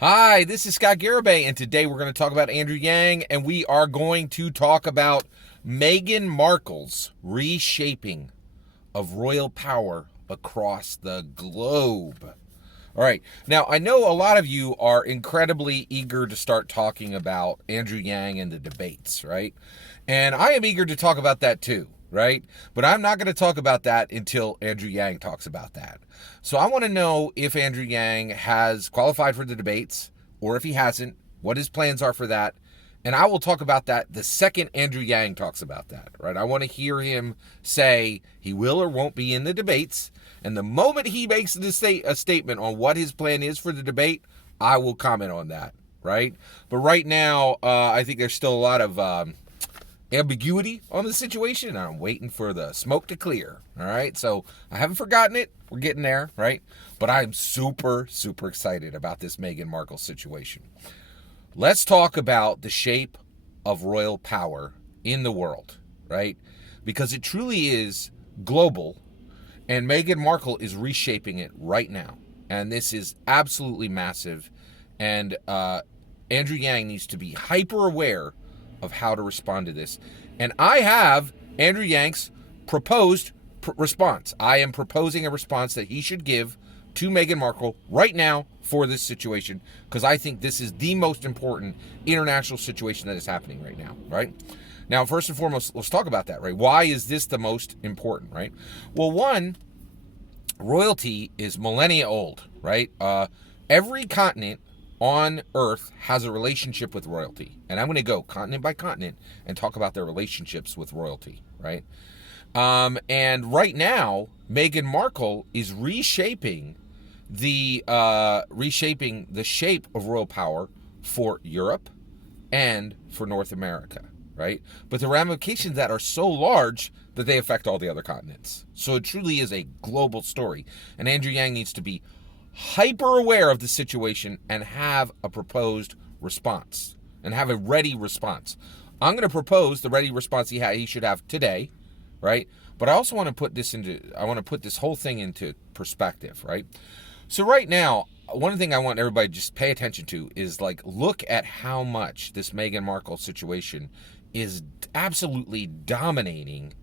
Hi, this is Scott Garibay, and today we're going to talk about Andrew Yang, and we are going to talk about Meghan Markle's reshaping of royal power across the globe. All right, now I know a lot of you are incredibly eager to start talking about Andrew Yang and the debates, right? And I am eager to talk about that too, right? But I'm not going to talk about that until Andrew Yang talks about that. So I want to know if Andrew Yang has qualified for the debates, or if he hasn't, what his plans are for that. And I will talk about that the second Andrew Yang talks about that, right? I want to hear him say he will or won't be in the debates. And the moment he makes a statement on what his plan is for the debate, I will comment on that, right? But right now, I think there's still a lot of ambiguity on the situation, and I'm waiting for the smoke to clear. All right, so I haven't forgotten it. We're getting there, right? But I'm super excited about this Meghan Markle situation. Let's talk about the shape of royal power in the world, right? Because it truly is global, and Meghan Markle is reshaping it right now, and this is absolutely massive. And Andrew Yang needs to be hyper aware of how to respond to this. And I have Andrew Yang's proposed response. I am proposing a response that he should give to Meghan Markle right now for this situation, because I think this is the most important international situation that is happening right now, right? Now, first and foremost, let's talk about that, right? Why is this the most important, right? Well, one, royalty is millennia old, right? Every continent on Earth has a relationship with royalty. And I'm going to go continent by continent and talk about their relationships with royalty, right? And right now, Meghan Markle is reshaping the shape of royal power for Europe and for North America, right? But the ramifications of that are so large that they affect all the other continents. So it truly is a global story. And Andrew Yang needs to be hyper aware of the situation and have a proposed response and have a ready response. I'm going to propose the ready response he should have today, right? But I also want to put this whole thing into perspective, right? So right now, one thing I want everybody to just pay attention to is look at how much this Meghan Markle situation is absolutely dominating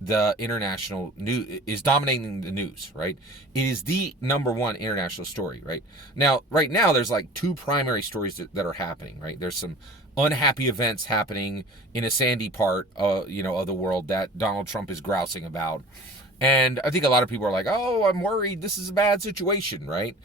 the international news, is dominating the news, right? It is the number one international story, right? Now, right now, there's two primary stories that are happening, right? There's some unhappy events happening in a sandy part, of the world that Donald Trump is grousing about. And I think a lot of people are like, oh, I'm worried. This is a bad situation, right?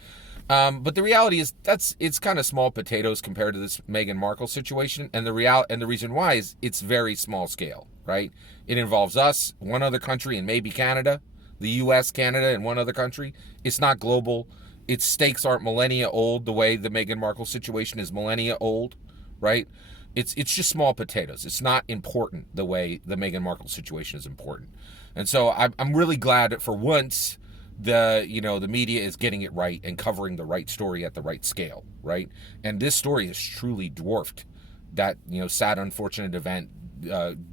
But the reality is it's kind of small potatoes compared to this Meghan Markle situation. And the reason why is it's very small scale, right? It involves us, one other country, and maybe Canada, the U.S., Canada, and one other country. It's not global. Its stakes aren't millennia old the way the Meghan Markle situation is millennia old, right? It's just small potatoes. It's not important the way the Meghan Markle situation is important. And so I'm really glad that for once the media is getting it right and covering the right story at the right scale, right? And this story has truly dwarfed that sad, unfortunate event,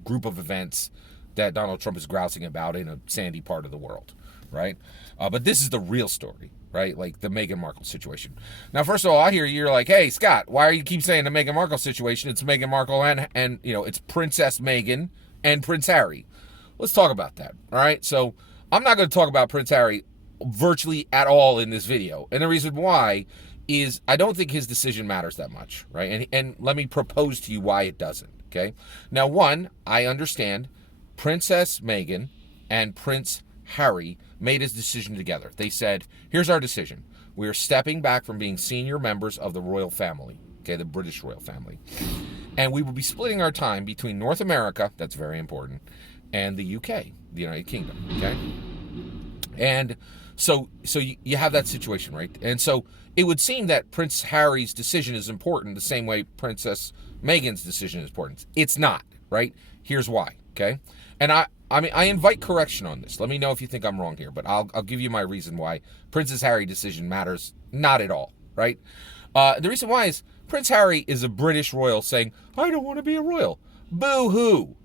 group of events that Donald Trump is grousing about in a sandy part of the world, right? But this is the real story, right? Like the Meghan Markle situation. Now, first of all, I hear you're like, hey, Scott, why are you keep saying the Meghan Markle situation? It's Meghan Markle and it's Princess Meghan and Prince Harry. Let's talk about that, all right? So I'm not going to talk about Prince Harry virtually at all in this video. And the reason why is I don't think his decision matters that much, right? And let me propose to you why it doesn't, okay? Now, one, I understand Princess Meghan and Prince Harry made his decision together. They said, here's our decision. We are stepping back from being senior members of the royal family, okay, the British royal family. And we will be splitting our time between North America, that's very important, and the UK, the United Kingdom, okay? And so you have that situation, right? And so it would seem that Prince Harry's decision is important the same way Princess Meghan's decision is important. It's not, right? Here's why, okay? And I invite correction on this. Let me know if you think I'm wrong here, but I'll give you my reason why Princess Harry's decision matters not at all, right? The reason why is Prince Harry is a British royal saying, I don't want to be a royal. Boo-hoo.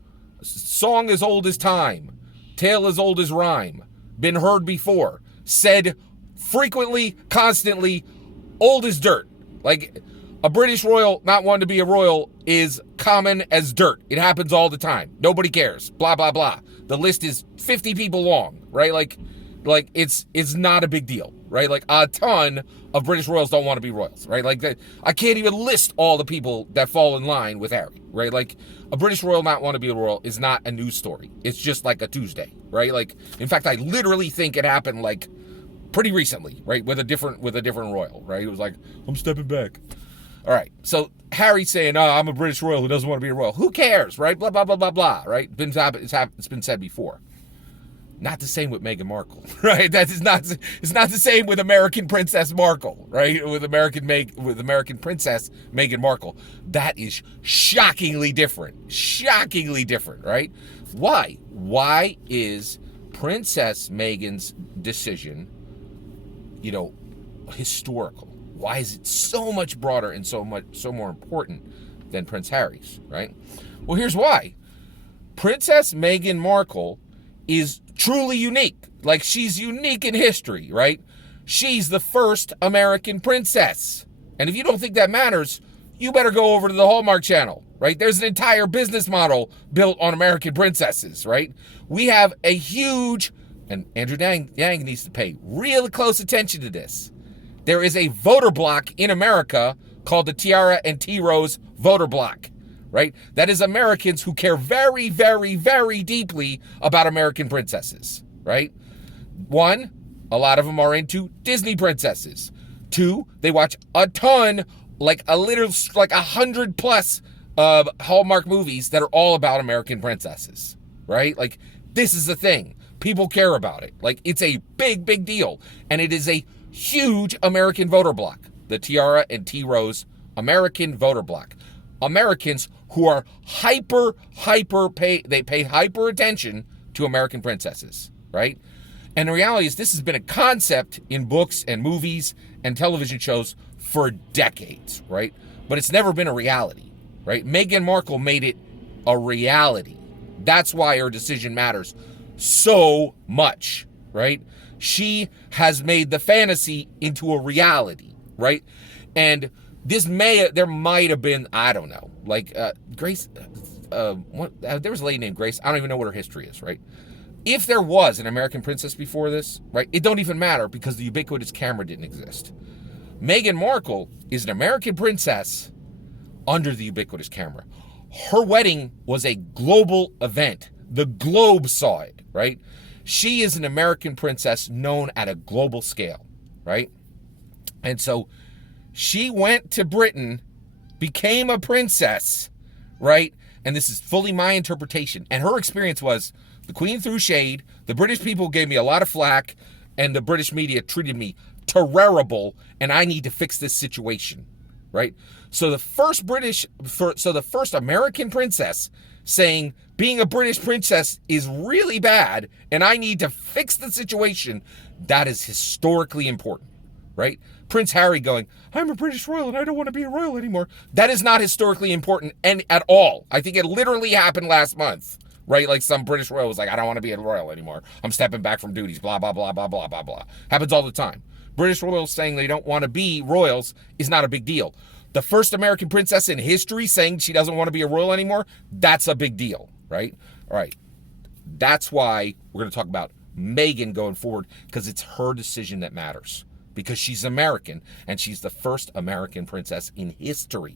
Song as old as time. Tale as old as rhyme. Been heard before. Said frequently, constantly, old as dirt. Like, a British royal not wanting to be a royal is common as dirt. It happens all the time. Nobody cares. Blah, blah, blah. The list is 50 people long, right? Like it's not a big deal, right? Like, a ton of British royals don't want to be royals, right? Like, I can't even list all the people that fall in line with Harry, right? Like, a British royal not want to be a royal is not a news story. It's just like a Tuesday, right? Like, in fact, I literally think it happened like pretty recently, right? With a different royal, right? It was like, I'm stepping back. All right, so Harry's saying, "Oh, I'm a British royal who doesn't want to be a royal." Who cares, right? Blah blah blah blah blah, right? It's been said before. Not the same with Meghan Markle, right? It's not the same with American Princess Markle, right? With American Princess Meghan Markle. That is shockingly different, right? Why? Why is Princess Meghan's decision, historical? Why is it so much broader and so more important than Prince Harry's, right? Well, here's why. Princess Meghan Markle is truly unique. Like, she's unique in history, right? She's the first American princess. And if you don't think that matters, you better go over to the Hallmark Channel, right? There's an entire business model built on American princesses, right? We have a huge, and Andrew Yang needs to pay really close attention to this. There is a voter bloc in America called the Tiara and Tea Rose voter bloc, right? That is Americans who care very, very, very deeply about American princesses, right? One, a lot of them are into Disney princesses. Two, they watch a ton, like 100 plus Hallmark movies that are all about American princesses, right? Like, this is the thing. People care about it. Like, it's a big, big deal. And it is a huge American voter bloc, the Tiara and Tea Rose American voter bloc. Americans who are they pay hyper attention to American princesses, right? And the reality is, this has been a concept in books and movies and television shows for decades, right? But it's never been a reality, right? Meghan Markle made it a reality. That's why her decision matters so much, right? She has made the fantasy into a reality, right? And there might have been, I don't know, like Grace, there was a lady named Grace. I don't even know what her history is, right? If there was an American princess before this, right, it don't even matter because the ubiquitous camera didn't exist. Meghan Markle is an American princess under the ubiquitous camera. Her wedding was a global event. The globe saw it, right? She is an American princess known at a global scale, right? And so she went to Britain, became a princess, right? And this is fully my interpretation. And her experience was, the Queen threw shade, the British people gave me a lot of flack, and the British media treated me terrible, and I need to fix this situation, right? So the first American princess saying being a British princess is really bad and I need to fix the situation, that is historically important, right? Prince Harry going, I'm a British royal and I don't want to be a royal anymore. That is not historically important at all. I think it literally happened last month, right? Like, some British royal was like, I don't want to be a royal anymore. I'm stepping back from duties, blah, blah, blah, blah, blah, blah, blah. Happens all the time. British royals saying they don't want to be royals is not a big deal. The first American princess in history saying she doesn't want to be a royal anymore, that's a big deal, right? All right. That's why we're going to talk about Meghan going forward, because it's her decision that matters. Because she's American, and she's the first American princess in history,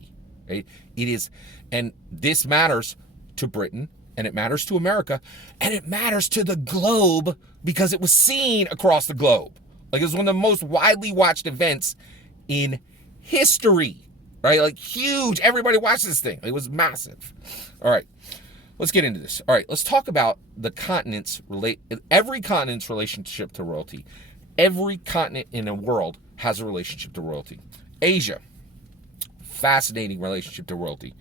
right? It is, and this matters to Britain, and it matters to America, and it matters to the globe, because it was seen across the globe. Like, it was one of the most widely watched events in history, right? Like, huge. Everybody watched this thing. It was massive. All right, let's get into this. All right, let's talk about every continent's relationship to royalty. Every continent in the world has a relationship to royalty. Asia, fascinating relationship to royalty.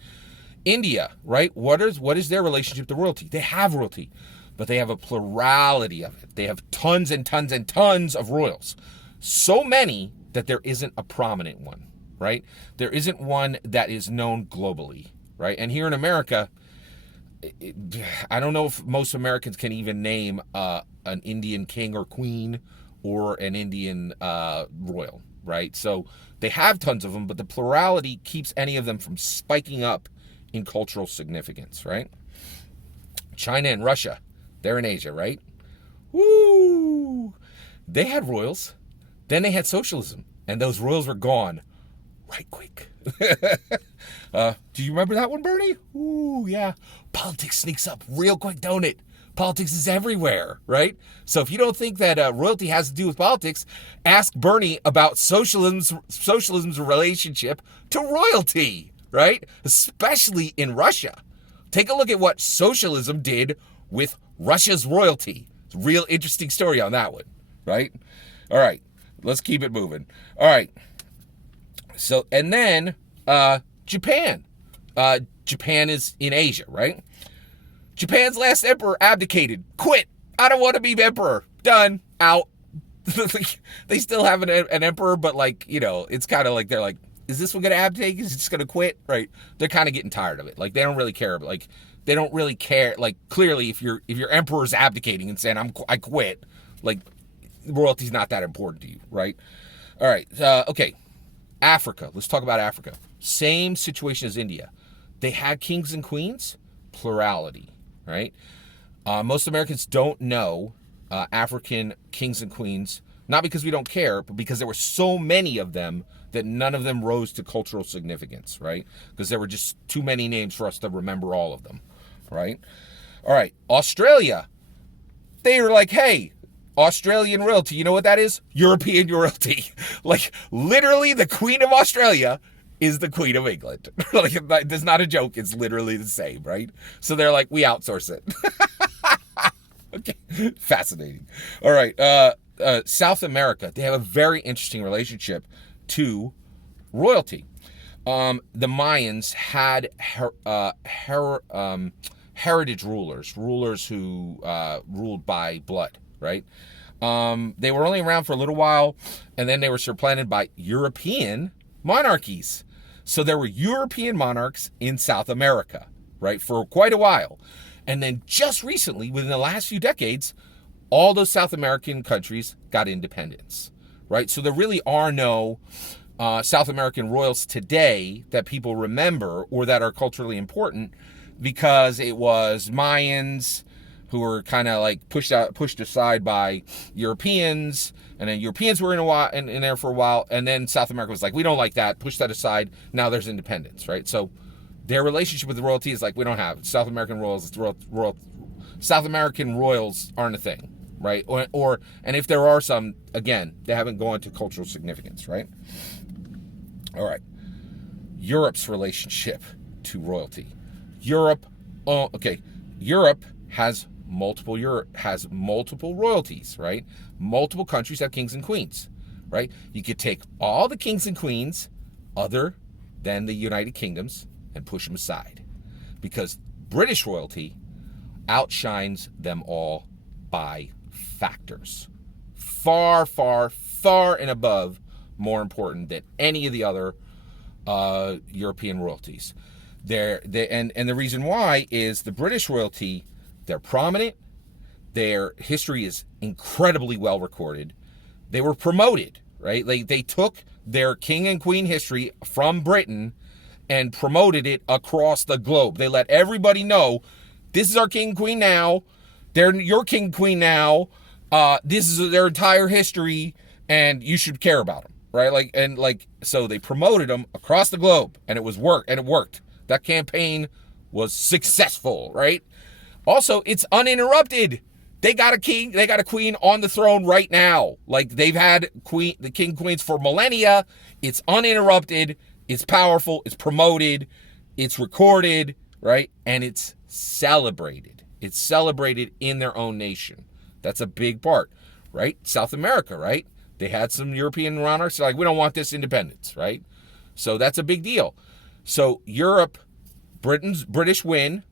India, right? What is their relationship to royalty? They have royalty, but they have a plurality of it. They have tons and tons and tons of royals. So many that there isn't a prominent one, right? There isn't one that is known globally, right? And here in America, I don't know if most Americans can even name an Indian king or queen or an Indian royal, right? So they have tons of them, but the plurality keeps any of them from spiking up in cultural significance, right? China and Russia, they're in Asia, right? Woo! They had royals, then they had socialism, and those royals were gone right quick. Do you remember that one, Bernie? Ooh, yeah. Politics sneaks up real quick, don't it? Politics is everywhere, right? So if you don't think that royalty has to do with politics, ask Bernie about socialism's relationship to royalty, right? Especially in Russia. Take a look at what socialism did with Russia's royalty. It's a real interesting story on that one, right? All right, let's keep it moving. All right. So, and then Japan. Japan is in Asia, right? Japan's last emperor abdicated, quit. I don't want to be emperor. Done. Out. They still have an emperor, but like, you know, it's kind of like they're like, is this one going to abdicate? Is it just going to quit? Right? They're kind of getting tired of it. Like, they don't really care. Like, they don't really care. Like, clearly, if your emperor's abdicating and saying I quit, like, royalty's not that important to you, right? All right. Okay. Africa. Let's talk about Africa. Same situation as India. They had kings and queens, plurality, right? Most Americans don't know African kings and queens, not because we don't care, but because there were so many of them that none of them rose to cultural significance, right? Because there were just too many names for us to remember all of them, right? All right, Australia. They were like, hey, Australian royalty, you know what that is? European royalty. Like, literally, the Queen of Australia is the Queen of England. Like, that's not a joke. It's literally the same, right? So they're like, we outsource it. Okay, fascinating. All right, South America. They have a very interesting relationship to royalty. The Mayans had heritage rulers who ruled by blood, right? They were only around for a little while, and then they were supplanted by European monarchies. So there were European monarchs in South America, right, for quite a while. And then just recently, within the last few decades, all those South American countries got independence, right? So there really are no South American royals today that people remember or that are culturally important, because it was Mayans who were kind of like pushed aside by Europeans, and then Europeans were in there for a while, and then South America was like, we don't like that, push that aside. Now there's independence, right? So their relationship with the royalty is like, we don't have South American royals. South American royals aren't a thing, right? And if there are some, again, they haven't gone to cultural significance, right? All right, Europe's relationship to royalty. Europe has multiple royalties, right? Multiple countries have kings and queens, right? You could take all the kings and queens other than the United Kingdoms and push them aside, because British royalty outshines them all by factors. Far, far, far and above more important than any of the other European royalties. And the reason why is the British royalty, they're prominent. Their history is incredibly well recorded. They were promoted, right? They took their king and queen history from Britain and promoted it across the globe. They let everybody know, this is our king and queen now. They're your king and queen now. This is their entire history, and you should care about them, right? So they promoted them across the globe, and it worked. That campaign was successful, right? Also, it's uninterrupted. They got a king, they got a queen on the throne right now. Like, they've had the king and queens for millennia. It's uninterrupted. It's powerful. It's promoted. It's recorded, right? And it's celebrated. It's celebrated in their own nation. That's a big part, right? South America, right? They had some European monarchs. Like, we don't want this independence, right? So that's a big deal. So Europe, British win.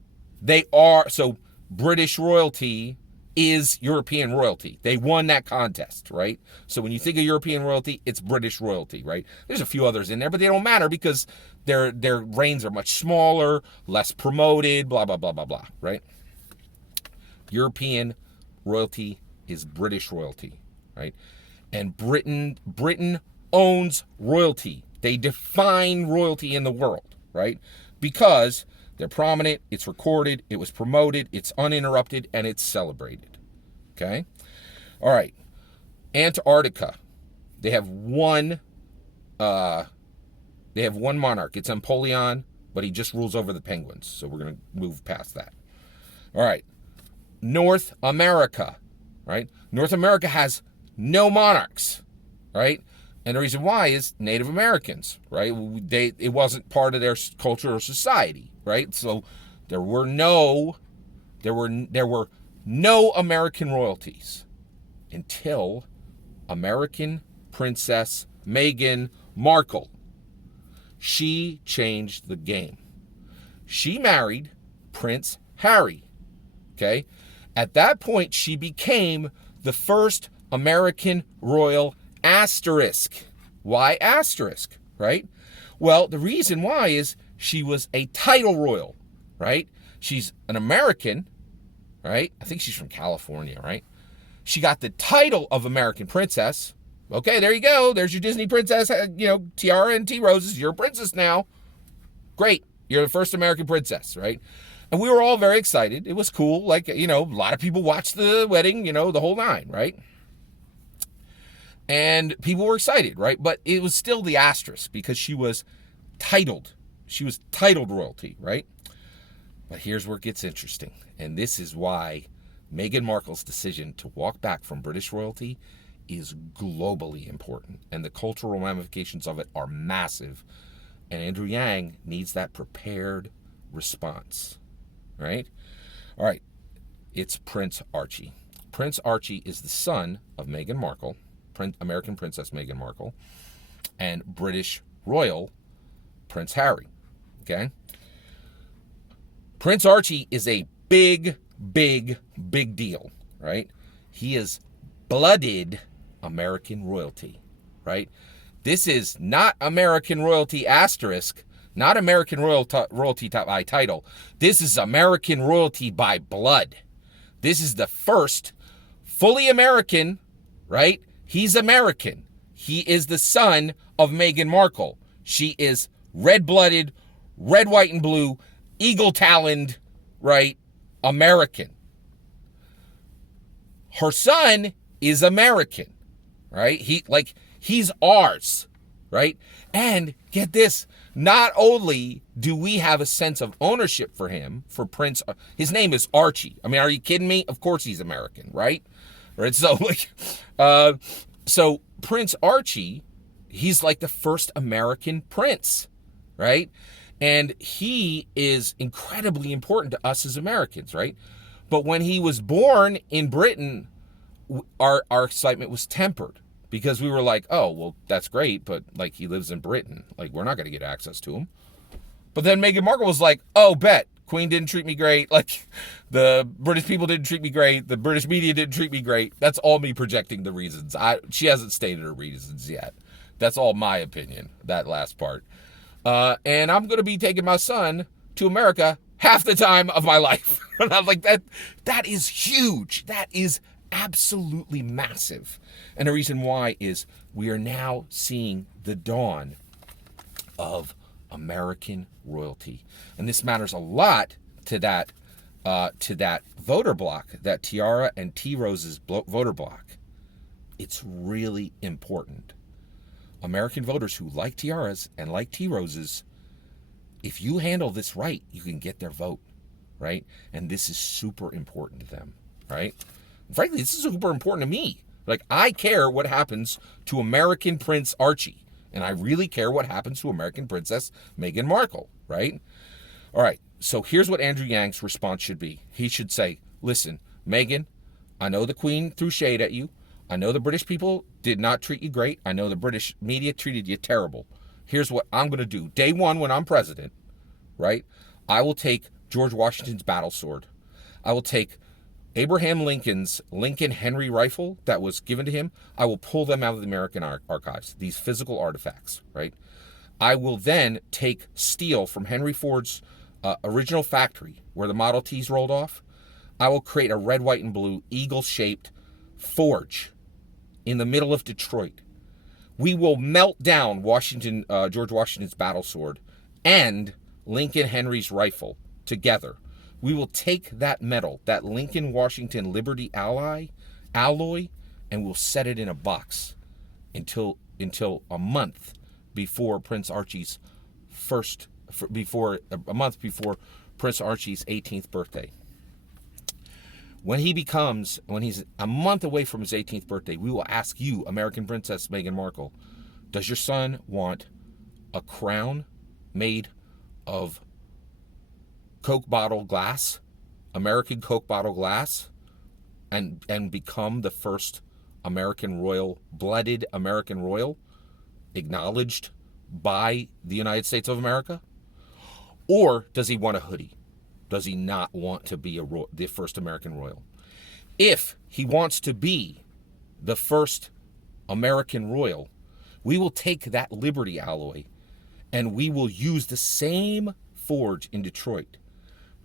So British royalty is European royalty. They won that contest, right? So when you think of European royalty, it's British royalty, right? There's a few others in there, but they don't matter because their reigns are much smaller, less promoted, blah, blah, blah, blah, blah, right? European royalty is British royalty, right? And Britain owns royalty. They define royalty in the world, right? Because they're prominent, it's recorded, it was promoted, it's uninterrupted, and it's celebrated. Okay? All right. Antarctica. They have one monarch. It's Empoleon, but he just rules over the penguins. So we're going to move past that. All right. North America, right? North America has no monarchs, right? And the reason why is Native Americans, right? It wasn't part of their culture or society, right? So there were no American royalties until American Princess Meghan Markle. She changed the game. She married Prince Harry. Okay? At that point, she became the first American royal asterisk. Why asterisk, right? Well, the reason why is she was a title royal, right? She's an American, right? I think she's from California, right? She got the title of American princess. Okay, there you go. There's your Disney princess, tiara and tea roses. You're a princess now. Great. You're the first American princess, right? And we were all very excited. It was cool. Like, a lot of people watched the wedding, the whole nine, right? And people were excited, right? But it was still the asterisk because she was titled. She was titled royalty, right? But here's where it gets interesting. And this is why Meghan Markle's decision to walk back from British royalty is globally important. And the cultural ramifications of it are massive. And Andrew Yang needs that prepared response, right? All right. It's Prince Archie. Prince Archie is the son of Meghan Markle, American Princess Meghan Markle, and British royal Prince Harry, okay? Prince Archie is a big deal, right? He is blooded American royalty, right? This is not American royalty asterisk, not American royalty by title. This is American royalty by blood. This is the first fully American, right? He's American. He is the son of Meghan Markle. She is red-blooded, red, white, and blue, eagle-taloned, right, American. Her son is American, right? He's ours, right? And get this, not only do we have a sense of ownership for him, for Prince, his name is Archie. I mean, are you kidding me? Of course he's American, right? Right. So so Prince Archie, he's like the first American prince, right? And he is incredibly important to us as Americans, right? But when he was born in Britain, our excitement was tempered because we were like, oh, well, that's great, but like he lives in Britain. Like, we're not going to get access to him. But then Meghan Markle was like, oh, bet. Queen didn't treat me great. Like, the British people didn't treat me great. The British media didn't treat me great. That's all me projecting the reasons. She hasn't stated her reasons yet. That's all my opinion, that last part. And I'm going to be taking my son to America half the time of my life. And I was like, that is huge. That is absolutely massive. And the reason why is we are now seeing the dawn of American royalty. And this matters a lot to that voter block, that Tiara and Tea Roses voter block. It's really important. American voters who like tiaras and like tea roses, if you handle this right, you can get their vote, right? And this is super important to them, right? Frankly, this is super important to me. Like, I care what happens to American Prince Archie, and I really care what happens to American Princess Meghan Markle, right? All right, so here's what Andrew Yang's response should be. He should say, listen, Meghan, I know the Queen threw shade at you. I know the British people did not treat you great. I know the British media treated you terrible. Here's what I'm going to do. Day one, when I'm president, right, I will take George Washington's battle sword. I will take Abraham Lincoln's Lincoln Henry rifle that was given to him. I will pull them out of the American archives, these physical artifacts, right? I will then take steel from Henry Ford's original factory where the Model Ts rolled off. I will create a red, white, and blue eagle-shaped forge in the middle of Detroit We will melt down George Washington's battle sword and Lincoln Henry's rifle together. We will take that metal, that Lincoln Washington Liberty alloy, and we'll set it in a box until a month before Prince Archie's a month before Prince Archie's 18th birthday. When he's a month away from his 18th birthday, we will ask you, American Princess Meghan Markle, does your son want a crown made of Coke bottle glass, American Coke bottle glass, and become the first American royal, blooded American royal, acknowledged by the United States of America? Or does he want a hoodie? Does he not want to be the first American royal? If he wants to be the first American royal, we will take that Liberty alloy and we will use the same forge in Detroit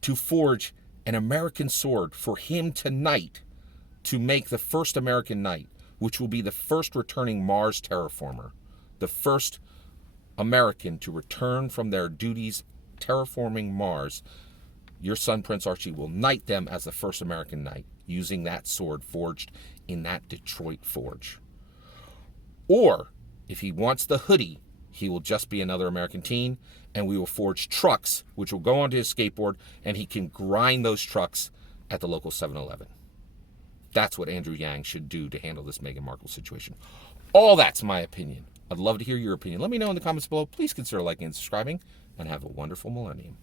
to forge an American sword for him tonight to make the first American knight, which will be the first returning Mars terraformer, the first American to return from their duties terraforming Mars. Your son, Prince Archie, will knight them as the first American knight using that sword forged in that Detroit forge. Or, if he wants the hoodie, he will just be another American teen, and we will forge trucks, which will go onto his skateboard, and he can grind those trucks at the local 7-Eleven. That's what Andrew Yang should do to handle this Meghan Markle situation. All that's my opinion. I'd love to hear your opinion. Let me know in the comments below. Please consider liking and subscribing, and have a wonderful millennium.